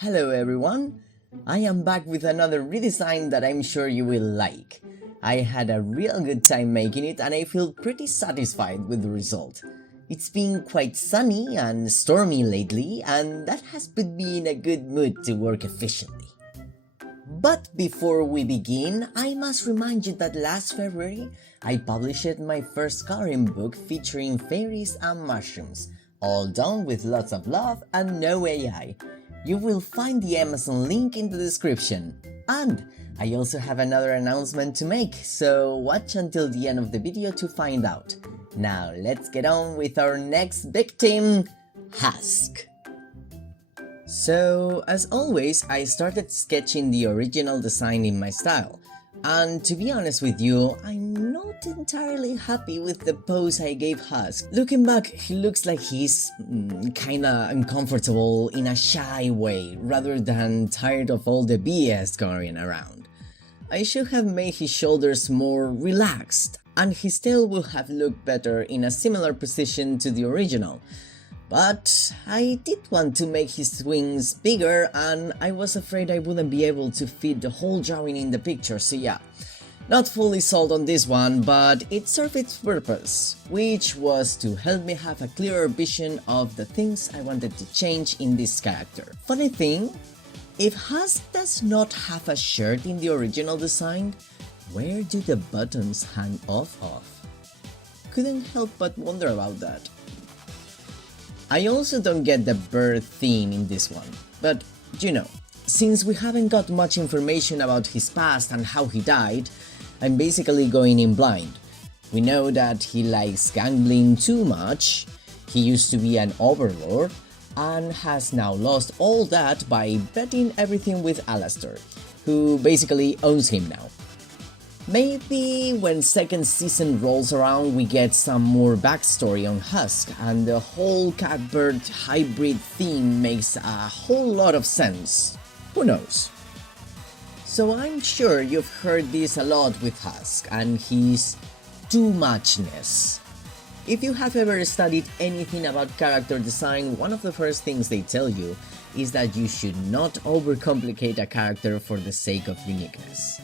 Hello everyone, I am back with another redesign that I'm sure you will like. I had a real good time making it and I feel pretty satisfied with the result. It's been quite sunny and stormy lately and that has put me in a good mood to work efficiently. But before we begin, I must remind you that last February I published my first coloring book featuring fairies and mushrooms, all done with lots of love and no AI. You will find the Amazon link in the description. And I also have another announcement to make, so watch until the end of the video to find out. Now let's get on with our next victim, Husk. So, as always, I started sketching the original design in my style. And to be honest with you, I'm not entirely happy with the pose I gave Husk. Looking back, he looks like he's kinda uncomfortable in a shy way, rather than tired of all the BS going around. I should have made his shoulders more relaxed, and his tail would have looked better in a similar position to the original. But I did want to make his wings bigger and I was afraid I wouldn't be able to fit the whole drawing in the picture, so yeah. Not fully sold on this one, but it served its purpose, which was to help me have a clearer vision of the things I wanted to change in this character. Funny thing, if Husk does not have a shirt in the original design, where do the buttons hang off of? Couldn't help but wonder about that. I also don't get the bird theme in this one, but you know, since we haven't got much information about his past and how he died, I'm basically going in blind. We know that he likes gambling too much, he used to be an overlord, and has now lost all that by betting everything with Alastair, who basically owns him now. Maybe when second season rolls around we get some more backstory on Husk and the whole cat-bird hybrid theme makes a whole lot of sense. Who knows? So I'm sure you've heard this a lot with Husk and his too muchness. If you have ever studied anything about character design, one of the first things they tell you is that you should not overcomplicate a character for the sake of uniqueness.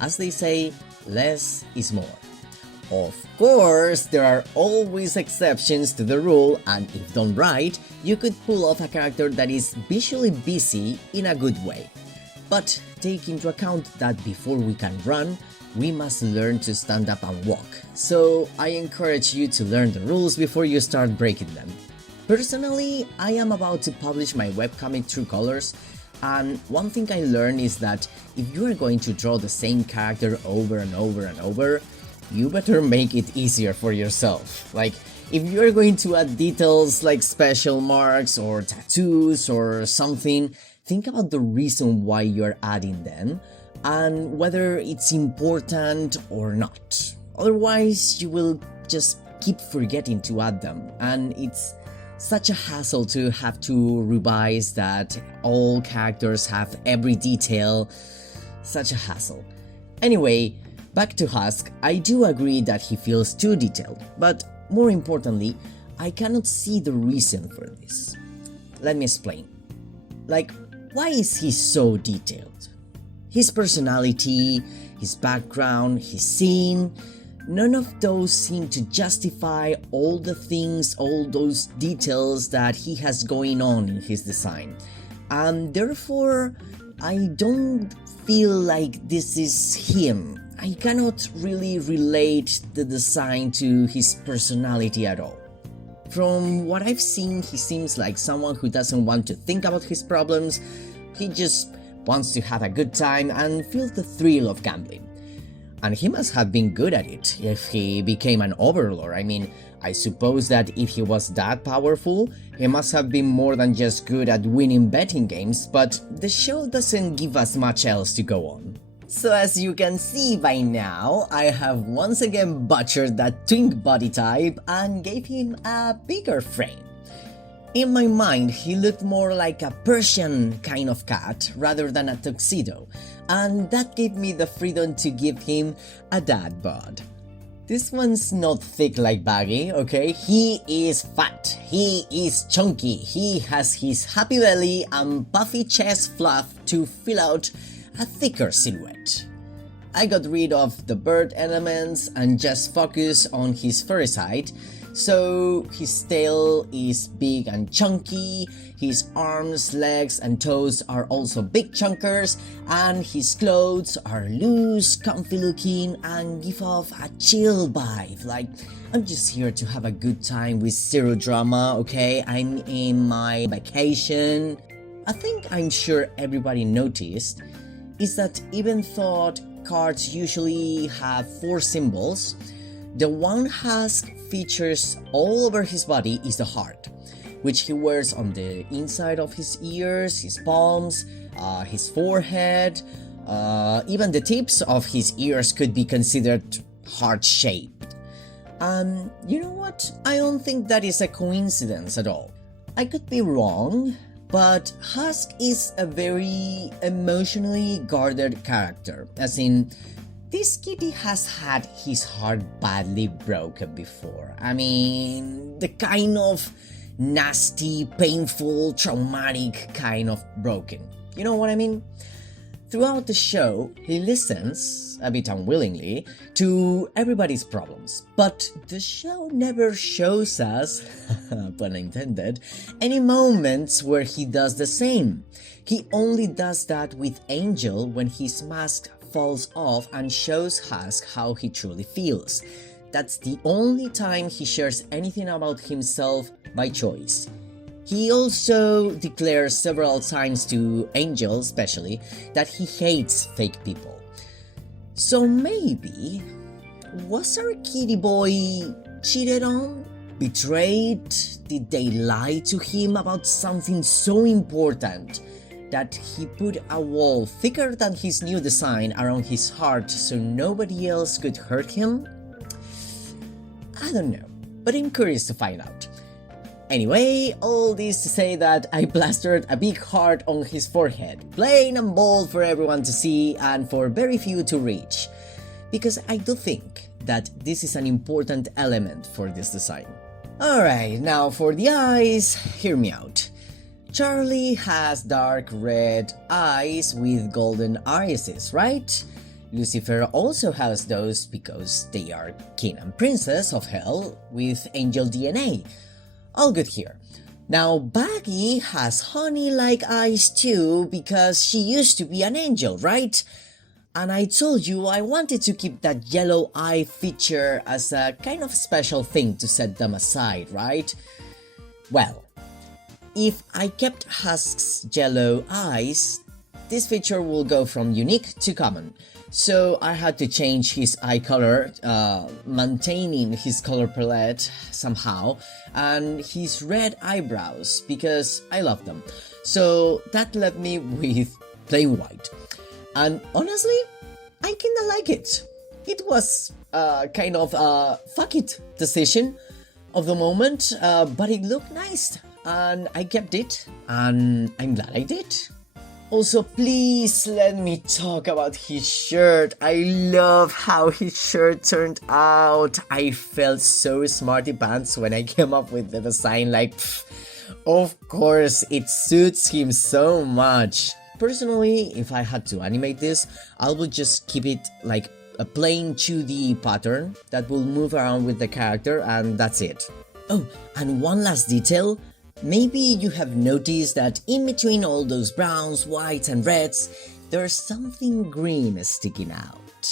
As they say, less is more. Of course, there are always exceptions to the rule, and if done right, you could pull off a character that is visually busy in a good way. But take into account that before we can run, we must learn to stand up and walk. So I encourage you to learn the rules before you start breaking them. Personally, I am about to publish my webcomic True Colors, and one thing I learned is that if you are going to draw the same character over and over and over, you better make it easier for yourself. Like, if you are going to add details like special marks or tattoos or something, think about the reason why you're adding them and whether it's important or not. Otherwise, you will just keep forgetting to add them, and it's such a hassle to have to revise that all characters have every detail. Such a hassle. Anyway, back to Husk, I do agree that he feels too detailed, but more importantly, I cannot see the reason for this. Let me explain. Like, why is he so detailed? His personality, his background, his scene, none of those seem to justify all the things, all those details that he has going on in his design. And therefore, I don't feel like this is him. I cannot really relate the design to his personality at all. From what I've seen, he seems like someone who doesn't want to think about his problems. He just wants to have a good time and feel the thrill of gambling. And he must have been good at it if he became an overlord. I mean, I suppose that if he was that powerful, he must have been more than just good at winning betting games, but the show doesn't give us much else to go on. So as you can see by now, I have once again butchered that twink body type and gave him a bigger frame. In my mind, he looked more like a Persian kind of cat rather than a tuxedo, and that gave me the freedom to give him a dad bod. This one's not thick like Baggy, okay? He is fat, he is chunky, he has his happy belly and puffy chest fluff to fill out a thicker silhouette. I got rid of the bird elements and just focus on his furry side, so his tail is big and chunky, his arms, legs and toes are also big chunkers, and his clothes are loose, comfy looking and give off a chill vibe, like I'm just here to have a good time with zero drama, okay? I'm in my vacation. I think I'm sure everybody noticed is that even though cards usually have 4 symbols, the one Husk features all over his body is the heart, which he wears on the inside of his ears, his palms, his forehead, even the tips of his ears could be considered heart-shaped. You know what? I don't think that is a coincidence at all. I could be wrong, but Husk is a very emotionally guarded character, as in, this kitty has had his heart badly broken before. I mean, the kind of nasty, painful, traumatic kind of broken. You know what I mean? Throughout the show, he listens, a bit unwillingly, to everybody's problems. But the show never shows us, pun intended, any moments where he does the same. He only does that with Angel when his mask falls off and shows Husk how he truly feels. That's the only time he shares anything about himself by choice. He also declares several times to Angel especially that he hates fake people. So maybe, was our kitty boy cheated on? Betrayed? Did they lie to him about something so important that he put a wall thicker than his new design around his heart so nobody else could hurt him? I don't know, but I'm curious to find out. Anyway, all this to say that I plastered a big heart on his forehead, plain and bold for everyone to see and for very few to reach, because I do think that this is an important element for this design. Alright, now for the eyes, hear me out. Charlie has dark red eyes with golden irises, right? Lucifer also has those because they are king and princess of hell with angel DNA. All good here. Now Baggy has honey-like eyes too because she used to be an angel, right? And I told you I wanted to keep that yellow eye feature as a kind of special thing to set them aside, right? Well, if I kept Husk's yellow eyes, this feature will go from unique to common. So I had to change his eye color, maintaining his color palette somehow, and his red eyebrows because I love them. So that left me with plain white. And honestly, I kinda like it. It was kind of a fuck it decision of the moment, but it looked nice. And I kept it, and I'm glad I did. Also, please let me talk about his shirt. I love how his shirt turned out. I felt so smarty pants when I came up with the design, like, of course, it suits him so much. Personally, if I had to animate this, I would just keep it like a plain 2D pattern that will move around with the character, and that's it. Oh, and one last detail. Maybe you have noticed that in between all those browns, whites and reds, there's something green sticking out.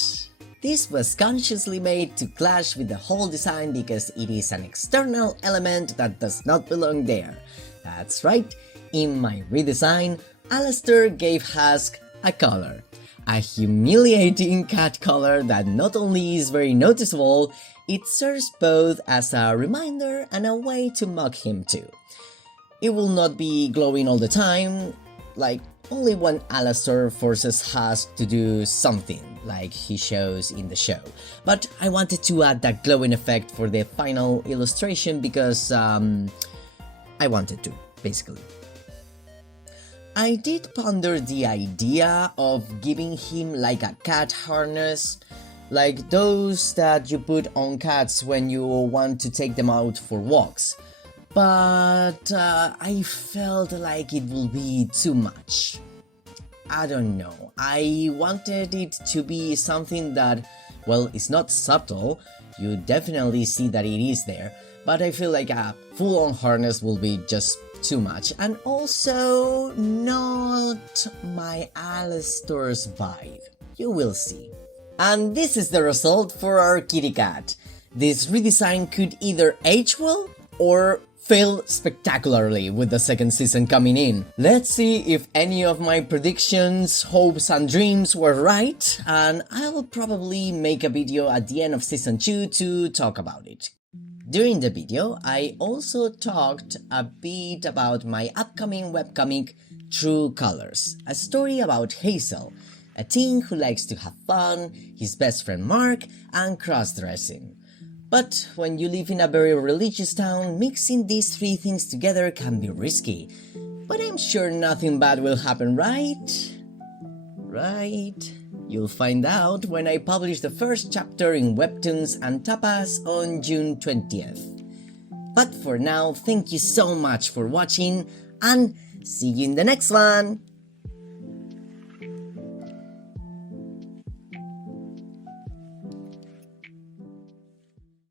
This was consciously made to clash with the whole design because it is an external element that does not belong there. That's right, in my redesign, Alistair gave Husk a color. A humiliating cat color that not only is very noticeable, it serves both as a reminder and a way to mock him too. It will not be glowing all the time, like only when Alistair forces Husk to do something, like he shows in the show. But I wanted to add that glowing effect for the final illustration because I wanted to, basically. I did ponder the idea of giving him like a cat harness, like those that you put on cats when you want to take them out for walks. But I felt like it will be too much. I don't know, I wanted it to be something that, well, it's not subtle, you definitely see that it is there, but I feel like a full-on harness will be just too much, and also not my Alistair's vibe. You will see. And this is the result for our kitty cat. This redesign could either age well or fail spectacularly with the second season coming in. Let's see if any of my predictions, hopes and dreams were right, and I'll probably make a video at the end of season 2 to talk about it. During the video, I also talked a bit about my upcoming webcomic True Colors, a story about Hazel, a teen who likes to have fun, his best friend Mark, and cross-dressing. But when you live in a very religious town, mixing these three things together can be risky. But I'm sure nothing bad will happen, right? Right? You'll find out when I publish the first chapter in Webtoons and Tapas on June 20th. But for now, thank you so much for watching, and see you in the next one!